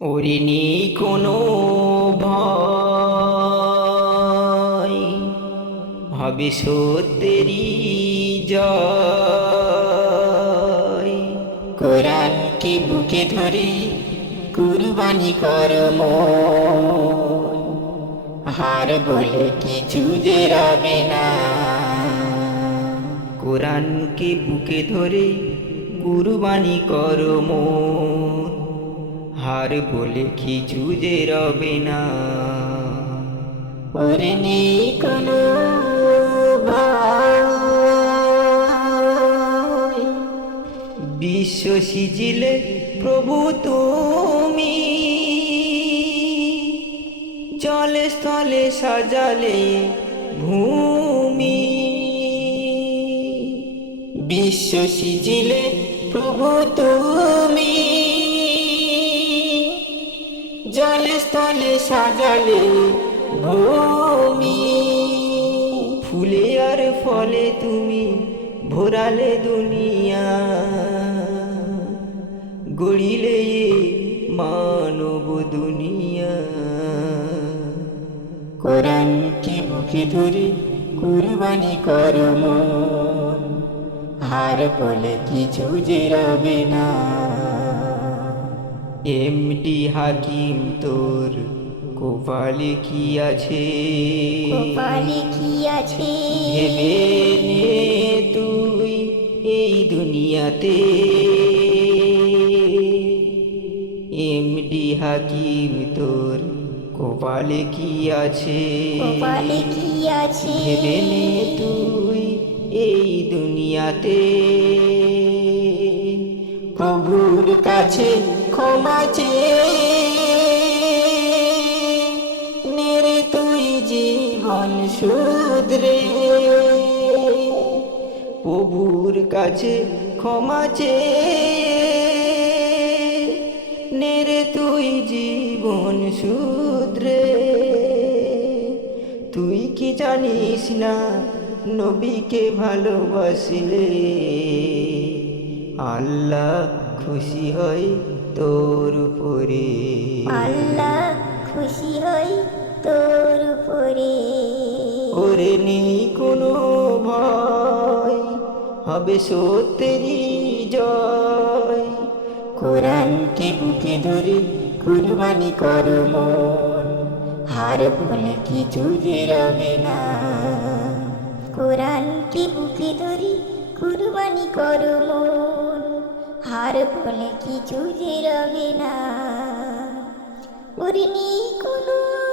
ওরে নেই কোনো ভয়। হবে সত্যেরই জয়। কোরআনকে বুকে ধরে কুরবানি কর মন। হার বলে কিছু যে রবে না। কোরআনকে বুকে ধরে কুরবানি করো হার বলে কিছু যে রবে না? ওরে নেই কোনো। বিশ্ব সিজিলে প্রভু তুমি। জলে স্থলে সাজালে ভূমি। বিশ্ব সিজিলে প্রভু তুমি। জলে স্থলে সাজালে ভূমি। ফুলে আর ফলে তুমি ভোরালে দুনিয়া। গড়িলে মানব দুনিয়া। কোরআনকে বুকে ধরে কুরবানি কর মন? হার বলে কিছু যে রবে না। এমটি হাকিম তোর কোপালে কি আছে? কপালে কি আছে? ভেবে নে তুই এই দুনিয়াতে। এমডি হাকিম তোর কোপালে কি আছে? কপালে কি আছে? ভেবে নে তুই এই দুনিয়াতে। প্রভুর কাছে ক্ষমা চেয়ে। তুই জীবন শুধরে প্রভুর কাছে ক্ষমা চেয়ে। নেরে তুই জীবন শুধরে তুই কি জানিস না, নবীকে ভালোবাসলে? আল্লাহ খুশি হয় তোর উপরে। আল্লাহ খুশি হই তোর উপরে। ওরে নেই কোনো ভয় হবে সত্যেরই জয়। কোরআনকে বুকে ধরে কুরবানি কর মন হার বলে কিছু যে রবে না কোরআনকে বুকে ধরি কুরবানি করো মন বলে কিছু যে রবে না? ওরে নেই কোনো